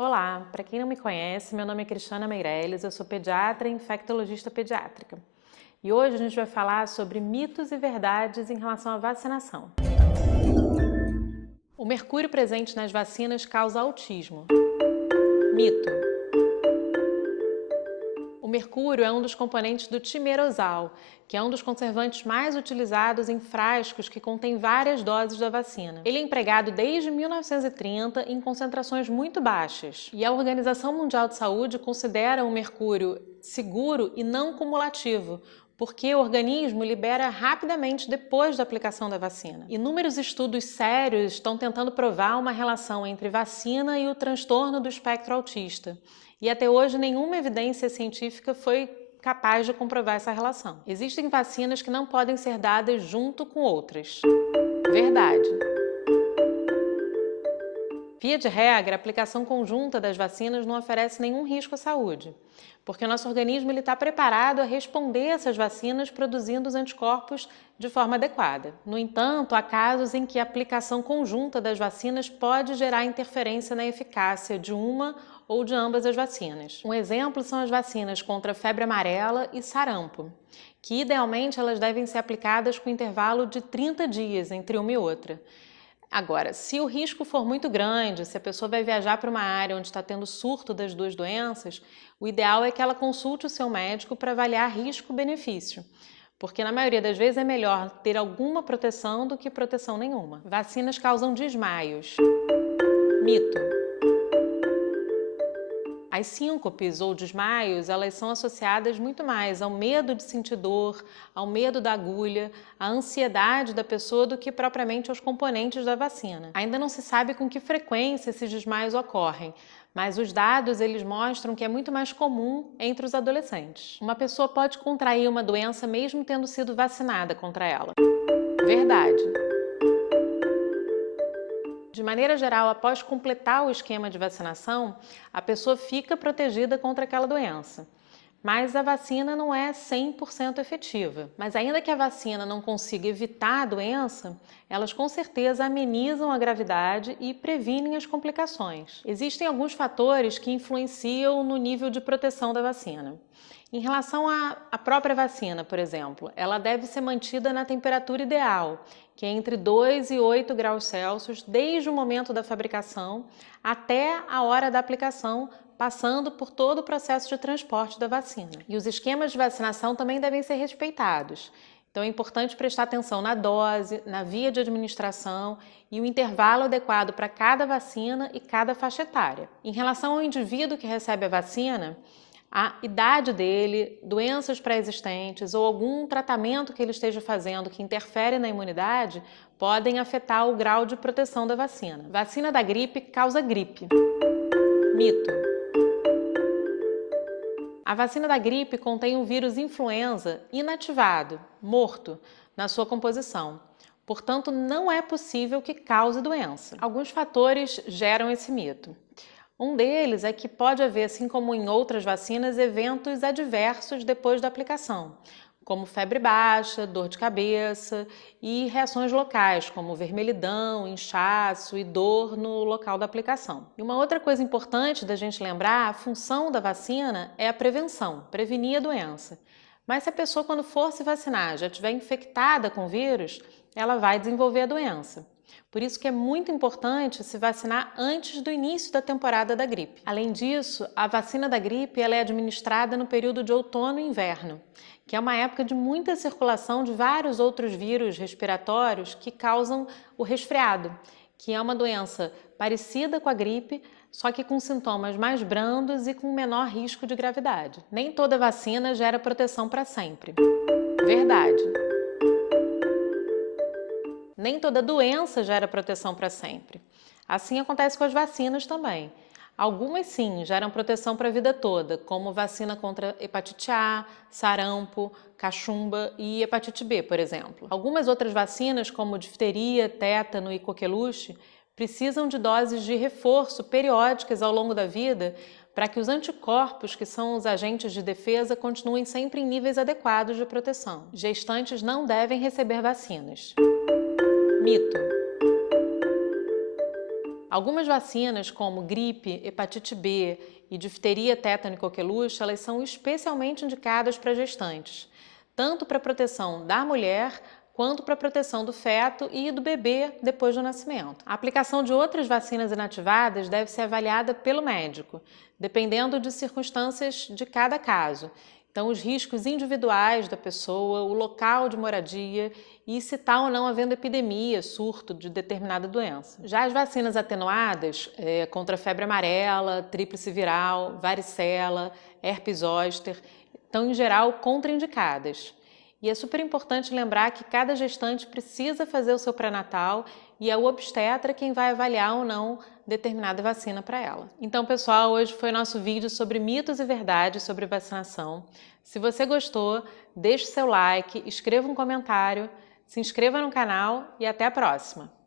Olá, para quem não me conhece, meu nome é Cristiana Meirelles, eu sou pediatra e infectologista pediátrica. E hoje a gente vai falar sobre mitos e verdades em relação à vacinação. O mercúrio presente nas vacinas causa autismo. Mito. O mercúrio é um dos componentes do timerosal, que é um dos conservantes mais utilizados em frascos que contêm várias doses da vacina. Ele é empregado desde 1930 em concentrações muito baixas, e a Organização Mundial de Saúde considera o mercúrio seguro e não cumulativo, porque o organismo libera rapidamente depois da aplicação da vacina. Inúmeros estudos sérios estão tentando provar uma relação entre vacina e o transtorno do espectro autista. E até hoje nenhuma evidência científica foi capaz de comprovar essa relação. Existem vacinas que não podem ser dadas junto com outras. Verdade. Via de regra, a aplicação conjunta das vacinas não oferece nenhum risco à saúde, porque o nosso organismo está preparado a responder a essas vacinas produzindo os anticorpos de forma adequada. No entanto, há casos em que a aplicação conjunta das vacinas pode gerar interferência na eficácia de uma ou de ambas as vacinas. Um exemplo são as vacinas contra febre amarela e sarampo, que idealmente elas devem ser aplicadas com intervalo de 30 dias entre uma e outra. Agora, se o risco for muito grande, se a pessoa vai viajar para uma área onde está tendo surto das duas doenças, o ideal é que ela consulte o seu médico para avaliar risco-benefício, porque na maioria das vezes é melhor ter alguma proteção do que proteção nenhuma. Vacinas causam desmaios. Mito. As síncopes ou desmaios, elas são associadas muito mais ao medo de sentir dor, ao medo da agulha, à ansiedade da pessoa do que propriamente aos componentes da vacina. Ainda não se sabe com que frequência esses desmaios ocorrem, mas os dados eles mostram que é muito mais comum entre os adolescentes. Uma pessoa pode contrair uma doença mesmo tendo sido vacinada contra ela. Verdade. De maneira geral, após completar o esquema de vacinação, a pessoa fica protegida contra aquela doença. Mas a vacina não é 100% efetiva. Mas ainda que a vacina não consiga evitar a doença, elas com certeza amenizam a gravidade e previnem as complicações. Existem alguns fatores que influenciam no nível de proteção da vacina. Em relação à própria vacina, por exemplo, ela deve ser mantida na temperatura ideal, que é entre 2 e 8 graus Celsius, desde o momento da fabricação até a hora da aplicação, passando por todo o processo de transporte da vacina. E os esquemas de vacinação também devem ser respeitados. Então é importante prestar atenção na dose, na via de administração e o intervalo adequado para cada vacina e cada faixa etária. Em relação ao indivíduo que recebe a vacina, a idade dele, doenças pré-existentes ou algum tratamento que ele esteja fazendo que interfere na imunidade podem afetar o grau de proteção da vacina. Vacina da gripe causa gripe. Mito. A vacina da gripe contém um vírus influenza inativado, morto, na sua composição. Portanto, não é possível que cause doença. Alguns fatores geram esse mito. Um deles é que pode haver, assim como em outras vacinas, eventos adversos depois da aplicação, como febre baixa, dor de cabeça e reações locais, como vermelhidão, inchaço e dor no local da aplicação. E uma outra coisa importante da gente lembrar, a função da vacina é a prevenção, prevenir a doença. Mas se a pessoa, quando for se vacinar, já estiver infectada com o vírus, ela vai desenvolver a doença. Por isso que é muito importante se vacinar antes do início da temporada da gripe. Além disso, a vacina da gripe ela é administrada no período de outono e inverno, que é uma época de muita circulação de vários outros vírus respiratórios que causam o resfriado, que é uma doença parecida com a gripe, só que com sintomas mais brandos e com menor risco de gravidade. Nem toda vacina gera proteção para sempre. Verdade. Nem toda doença gera proteção para sempre. Assim acontece com as vacinas também. Algumas sim geram proteção para a vida toda, como vacina contra hepatite A, sarampo, cachumba e hepatite B, por exemplo. Algumas outras vacinas, como difteria, tétano e coqueluche, precisam de doses de reforço periódicas ao longo da vida para que os anticorpos, que são os agentes de defesa, continuem sempre em níveis adequados de proteção. Gestantes não devem receber vacinas. Mito. Algumas vacinas, como gripe, hepatite B e difteria, tétano e coqueluche, elas são especialmente indicadas para gestantes, tanto para proteção da mulher quanto para proteção do feto e do bebê depois do nascimento. A aplicação de outras vacinas inativadas deve ser avaliada pelo médico, dependendo de circunstâncias de cada caso. Então, os riscos individuais da pessoa, o local de moradia e se está ou não havendo epidemia, surto de determinada doença. Já as vacinas atenuadas, contra a febre amarela, tríplice viral, varicela, herpes zoster, estão em geral contraindicadas. E é super importante lembrar que cada gestante precisa fazer o seu pré-natal e é o obstetra quem vai avaliar ou não determinada vacina para ela. Então, pessoal, hoje foi nosso vídeo sobre mitos e verdades sobre vacinação. Se você gostou, deixe seu like, escreva um comentário, se inscreva no canal e até a próxima!